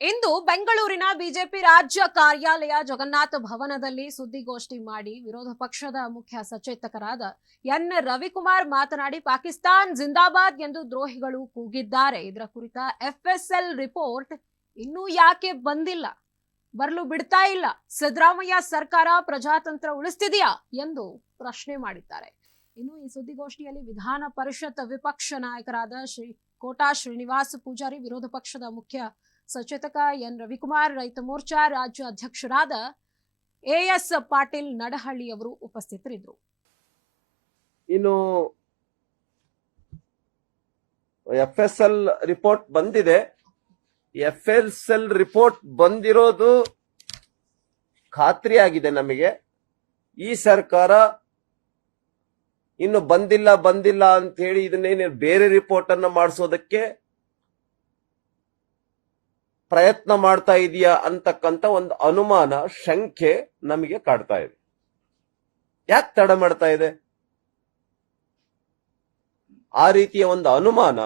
ಇಂದು ಬೆಂಗಳೂರಿನ ಬಿಜೆಪಿ ರಾಜ್ಯ ಕಾರ್ಯಾಲಯ ಜಗನ್ನಾಥ ಭವನದಲ್ಲಿ ಸುದ್ದಿಗೋಷ್ಠಿ ಮಾಡಿ ವಿರೋಧ ಪಕ್ಷದ ಮುಖ್ಯ ಸಚೇತಕರಾದ ಎನ್ ರವಿಕುಮಾರ್ ಮಾತನಾಡಿ, ಪಾಕಿಸ್ತಾನ್ ಜಿಂದಾಬಾದ್ ಎಂದು ದ್ರೋಹಿಗಳು ಕೂಗಿದ್ದಾರೆ. ಇದರ ಕುರಿತ ಎಫ್ಎಸ್ಎಲ್ ರಿಪೋರ್ಟ್ ಇನ್ನೂ ಯಾಕೆ ಬಂದಿಲ್ಲ? ಬರಲು ಬಿಡ್ತಾ ಇಲ್ಲ? ಸಿದ್ದರಾಮಯ್ಯ ಸರ್ಕಾರ ಪ್ರಜಾತಂತ್ರ ಉಳಿಸ್ತಿದೆಯಾ? ಎಂದು ಪ್ರಶ್ನೆ ಮಾಡಿದ್ದಾರೆ. ಇನ್ನು ಈ ಸುದ್ದಿಗೋಷ್ಠಿಯಲ್ಲಿ ವಿಧಾನ ಪರಿಷತ್ ವಿಪಕ್ಷ ನಾಯಕರಾದ ಶ್ರೀ ಕೋಟಾ ಶ್ರೀನಿವಾಸ ಪೂಜಾರಿ, ವಿರೋಧ ಪಕ್ಷದ ಮುಖ್ಯ ಸಚೇತಕ ಎನ್ ರವಿಕುಮಾರ್, ರೈತ ಮೋರ್ಚಾ ರಾಜ್ಯ ಅಧ್ಯಕ್ಷರಾದ ಎಎಸ್ ಪಾಟೀಲ್ ನಡಹಳ್ಳಿ ಅವರು ಉಪಸ್ಥಿತರಿದ್ದರು. ಇನ್ನು ಎಫ್ ಎಸ್ ಎಲ್ ರಿಪೋರ್ಟ್ ಬಂದಿದೆ. ಎಫ್ ಎಸ್ ಎಲ್ ರಿಪೋರ್ಟ್ ಬಂದಿರೋದು ಖಾತ್ರಿ ಆಗಿದೆ ನಮಗೆ. ಈ ಸರ್ಕಾರ ಇನ್ನು ಬಂದಿಲ್ಲ ಬಂದಿಲ್ಲ ಅಂತ ಹೇಳಿ ಇದನ್ನೇನು ಬೇರೆ ರಿಪೋರ್ಟ್ ಅನ್ನ ಮಾಡಿಸೋದಕ್ಕೆ ಪ್ರಯತ್ನ ಮಾಡ್ತಾ ಇದೆಯಾ ಅಂತಕ್ಕಂತ ಒಂದು ಅನುಮಾನ, ಶಂಕೆ ನಮಗೆ ಕಾಡ್ತಾ ಇದೆ. ಯಾಕೆ ತಡ ಮಾಡ್ತಾ ಇದೆ? ಆ ರೀತಿಯ ಒಂದು ಅನುಮಾನ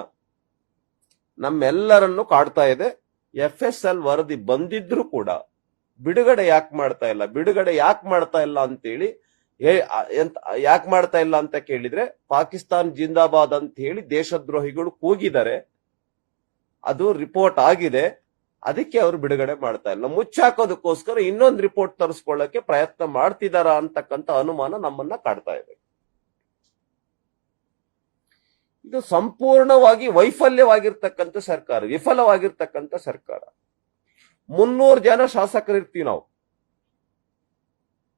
ನಮ್ಮೆಲ್ಲರನ್ನು ಕಾಡ್ತಾ ಇದೆ. ಎಫ್ ಎಸ್ ಎಲ್ ವರದಿ ಬಂದಿದ್ರು ಕೂಡ ಬಿಡುಗಡೆ ಯಾಕೆ ಮಾಡ್ತಾ ಇಲ್ಲ? ಬಿಡುಗಡೆ ಯಾಕೆ ಮಾಡ್ತಾ ಇಲ್ಲ ಅಂತೇಳಿ ಯಾಕೆ ಮಾಡ್ತಾ ಇಲ್ಲ ಅಂತ ಕೇಳಿದ್ರೆ ಪಾಕಿಸ್ತಾನ್ ಜಿಂದಾಬಾದ್ ಅಂತ ಹೇಳಿ ದೇಶದ್ರೋಹಿಗಳು ಕೂಗಿದ್ದಾರೆ ಅದು ರಿಪೋರ್ಟ್ ಆಗಿದೆ. ಅದಕ್ಕೆ ಅವರು ಬಿಡುಗಡೆ ಮಾಡ್ತಾ ಇಲ್ಲ. ಮುಚ್ಚಾಕೋದಕ್ಕೋಸ್ಕರ ಇನ್ನೊಂದು ರಿಪೋರ್ಟ್ ತರಿಸ್ಕೊಳ್ಳಕ್ಕೆ ಪ್ರಯತ್ನ ಮಾಡ್ತಿದಾರ ಅಂತಕ್ಕಂತ ಅನುಮಾನ ನಮ್ಮನ್ನ ಕಾಡ್ತಾ ಇದೆ. ಇದು ಸಂಪೂರ್ಣವಾಗಿ ವೈಫಲ್ಯವಾಗಿರ್ತಕ್ಕಂಥ ಸರ್ಕಾರ, ವಿಫಲವಾಗಿರ್ತಕ್ಕಂಥ ಸರ್ಕಾರ. ಮುನ್ನೂರು ಜನ ಶಾಸಕರಿರ್ತೀವಿ ನಾವು.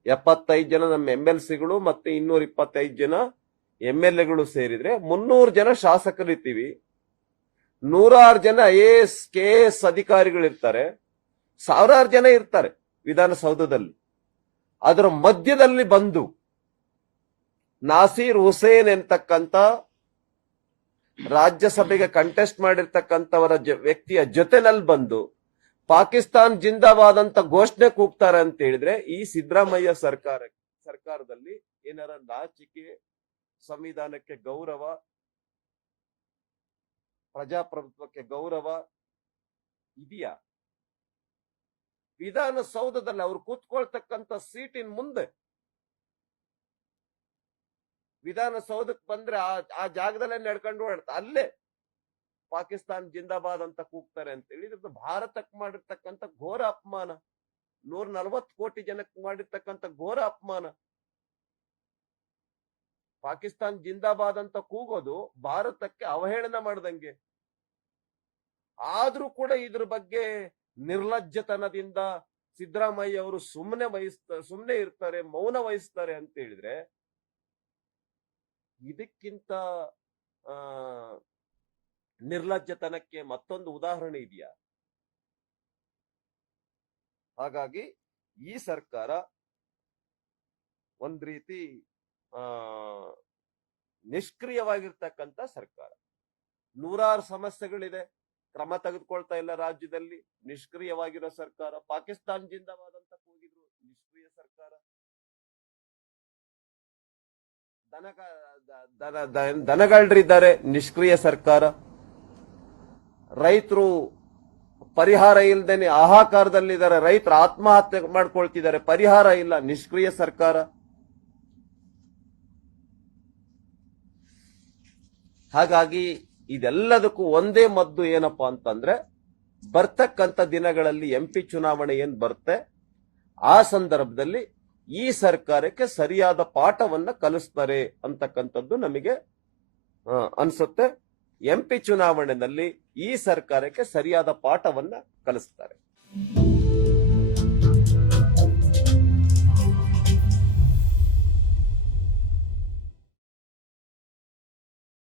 ಎಪ್ಪತ್ತೈದು ಜನ ನಮ್ಮ ಎಂ ಎಲ್ ಸಿಗಳು ಮತ್ತೆ ಇನ್ನೂರ ಇಪ್ಪತ್ತೈದು ಜನ ಎಂ ಎಲ್ ಎಗಳು ಸೇರಿದ್ರೆ ಮುನ್ನೂರು ಜನ ಶಾಸಕರಿರ್ತೀವಿ. ನೂರಾರು ಜನ I A S K S ಅಧಿಕಾರಿಗಳಿರ್ತಾರೆ. ಸಾವಿರಾರು ಜನ ಇರ್ತಾರೆ ವಿಧಾನಸೌಧದಲ್ಲಿ. ಅದರ ಮಧ್ಯದಲ್ಲಿ ಬಂದು ನಾಸೀರ್ ಹುಸೇನ್ ಎಂತಕ್ಕಂತ ರಾಜ್ಯಸಭೆಗೆ ಕಂಟೆಸ್ಟ್ ಮಾಡಿರ್ತಕ್ಕಂಥವರ ವ್ಯಕ್ತಿಯ ಜೊತೆನಲ್ಲಿ ಬಂದು ಪಾಕಿಸ್ತಾನ್ ಜಿಂದಾಬಾದ್ ಅಂತ ಘೋಷಣೆ ಕೂಗ್ತಾರೆ ಅಂತ ಹೇಳಿದ್ರೆ ಈ ಸಿದ್ದರಾಮಯ್ಯ ಸರ್ಕಾರ, ಸರ್ಕಾರದಲ್ಲಿ ಏನಾರ ನಾಚಿಕೆ, ಸಂವಿಧಾನಕ್ಕೆ ಗೌರವ ಪ್ರಜಾಪ್ರಭುತ್ವಕ್ಕೆ ಗೌರವ ಇದೆಯಾ? ವಿಧಾನಸೌಧದಲ್ಲಿ ಅವ್ರು ಕೂತ್ಕೊಳ್ತಕ್ಕಂತ ಸೀಟಿನ ಮುಂದೆ ವಿಧಾನಸೌಧಕ್ಕೆ ಬಂದ್ರೆ ಆ ಆ ಜಾಗದಲ್ಲೇ ನಡ್ಕೊಂಡು ಓಡಾಡ್ತಾ, ಅಲ್ಲೇ ಪಾಕಿಸ್ತಾನ್ ಜಿಂದಾಬಾದ್ ಅಂತ ಕೂಗ್ತಾರೆ ಅಂತ ಹೇಳಿ, ಇದ್ರದ್ದು ಭಾರತಕ್ಕೆ ಮಾಡಿರ್ತಕ್ಕಂಥ ಘೋರ ಅಪಮಾನ. ನೂರ ನಲವತ್ತು ಕೋಟಿ ಜನಕ್ಕೆ ಮಾಡಿರ್ತಕ್ಕಂಥ ಘೋರ ಅಪಮಾನ. ಪಾಕಿಸ್ತಾನ್ ಜಿಂದಾಬಾದ್ ಅಂತ ಕೂಗೋದು ಭಾರತಕ್ಕೆ ಅವಹೇಳನ ಮಾಡ್ದಂಗೆ. ಆದ್ರೂ ಕೂಡ ಇದ್ರ ಬಗ್ಗೆ ನಿರ್ಲಜ್ಜತನದಿಂದ ಸಿದ್ದರಾಮಯ್ಯ ಅವರು ಸುಮ್ಮನೆ ವಹಿಸ್ತ ಸುಮ್ಮನೆ ಇರ್ತಾರೆ, ಮೌನ ವಹಿಸ್ತಾರೆ ಅಂತ ಹೇಳಿದ್ರೆ ಇದಕ್ಕಿಂತ, ಆ, ನಿರ್ಲಜ್ಜತನಕ್ಕೆ ಮತ್ತೊಂದು ಉದಾಹರಣೆ ಇದೆಯಾ? ಹಾಗಾಗಿ ಈ ಸರ್ಕಾರ ಒಂದ್ ರೀತಿ ನಿಷ್ಕ್ರಿಯವಾಗಿರ್ತಕ್ಕಂಥ ಸರ್ಕಾರ. ನೂರಾರು ಸಮಸ್ಯೆಗಳಿದೆ. ಕ್ರಮ ತೆಗೆದುಕೊಳ್ತಾ ಇಲ್ಲ ರಾಜ್ಯದಲ್ಲಿ. ನಿಷ್ಕ್ರಿಯವಾಗಿರೋ ಸರ್ಕಾರ. ಪಾಕಿಸ್ತಾನ್ ಜಿಂದಾಬಾದ್ ಅಂತ ಕೂಗಿದ್ರು. ನಿಷ್ಕ್ರಿಯ ಸರ್ಕಾರ. ದನ- ದನಗಳ್ರಿದ್ದಾರೆ. ನಿಷ್ಕ್ರಿಯ ಸರ್ಕಾರ. ರೈತರು ಪರಿಹಾರ ಇಲ್ಲದೇನೆ ಆಹಾಕಾರದಲ್ಲಿದ್ದಾರೆ. ರೈತರು ಆತ್ಮಹತ್ಯೆ ಮಾಡ್ಕೊಳ್ತಿದ್ದಾರೆ. ಪರಿಹಾರ ಇಲ್ಲ. ನಿಷ್ಕ್ರಿಯ ಸರ್ಕಾರ. ಹಾಗಾಗಿ ಇದೆಲ್ಲದಕ್ಕೂ ಒಂದೇ ಮದ್ದು ಏನಪ್ಪಾ ಅಂತಂದ್ರೆ ಬರ್ತಕ್ಕಂಥ ದಿನಗಳಲ್ಲಿ ಎಂ ಪಿ ಚುನಾವಣೆ ಏನ್ ಬರುತ್ತೆ? ಆ ಸಂದರ್ಭದಲ್ಲಿ ಈ ಸರ್ಕಾರಕ್ಕೆ ಸರಿಯಾದ ಪಾಠವನ್ನ ಕಲಿಸ್ತಾರೆ ಅಂತಕ್ಕಂಥದ್ದು ನಮಗೆ ಅನ್ಸುತ್ತೆ. ಎಂ ಪಿ ಚುನಾವಣೆಯಲ್ಲಿ ಈ ಸರ್ಕಾರಕ್ಕೆ ಸರಿಯಾದ ಪಾಠವನ್ನ ಕಲಿಸ್ತಾರೆ.